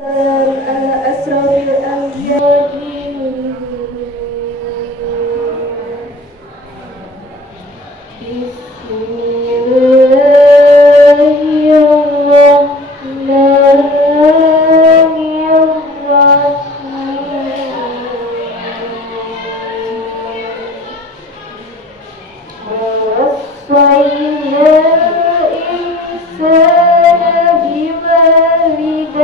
على أشرف الأنبياء بسم الله الرحمن الرحيم ووصينا الإنسان بوالديه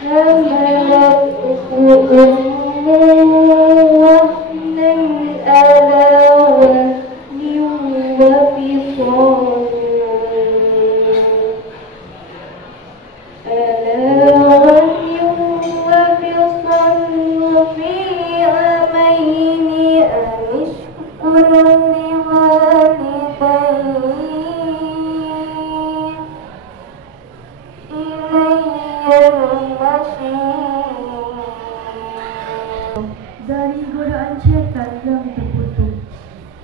حملته أمه وهنا على وهن وفصاله في عامين أن اشكر لوالديك dari godaan syaitan yang terkutuk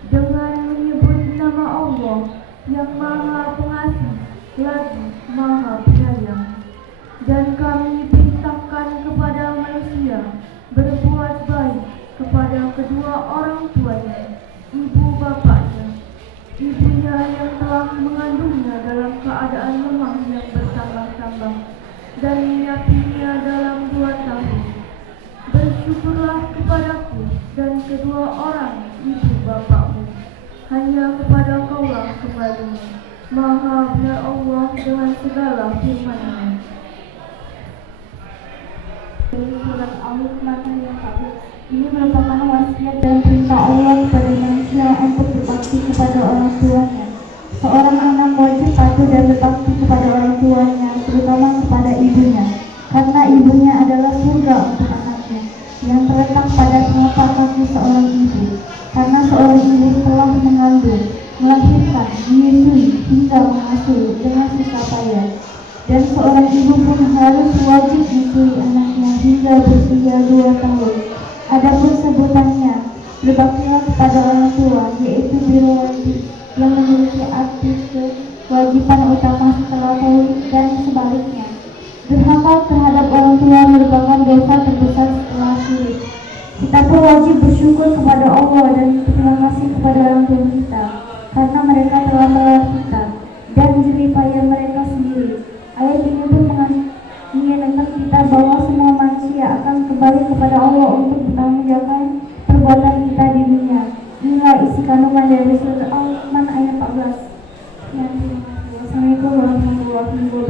dengan menyebut nama Allah yang Maha Pengasih lagi Maha Penyayang. Dan kami perintahkan kepada manusia berbuat baik kepada kedua orang tuanya, ibu bapaknya, ibunya yang telah mengandungnya dalam keadaan lemah yang bertambah-tambah dan menyapihnya dalam 2 tahun. Bersyukurlah kepadaku dan kedua orang ibu bapakmu, hanya kepada Kaulah kembalinya. Maha benar Allah dengan segala firman-Nya. Surat Al-Luqman ayat 14. Ini merupakan wasiat dan perintah Allah kepada manusia untuk berbakti kepada orang tuanya. Seorang anak wajib patuh dan berbakti kepada orang tuanya, terutama kepada ibunya, karena ibunya adalah surga untuk anaknya, yang terletak pada telapak kaki seorang ibu. Karena seorang ibu telah mengandung, melahirkan, menyusui, hingga mengasuh dengan susah payah. Dan seorang ibu pun harus wajib menyusui anaknya hingga berusia 2 tahun. Adapun sebutannya, berbaktilah kepada orang tua, yaitu birrul walidain, yang memiliki arti kewajiban utama setelah tauhid dan sebaliknya. Durhaka terhadap orang tua merupakan dosa terbesar setelah syirik. Kita pun wajib bersyukur kepada Allah dan berterima kasih kepada orang tua kita, karena mereka telah merawat kita dan jerih payah mereka sendiri. Ayat ini pun mengingatkan kita bahwa semua manusia akan kembali kepada Allah untuk bertanggungjawabkan perbuatan kita di dunia. Inilah isi kandungan dari surat Al-Luqman ayat 14. Assalamualaikum warahmatullahi wabarakatuh.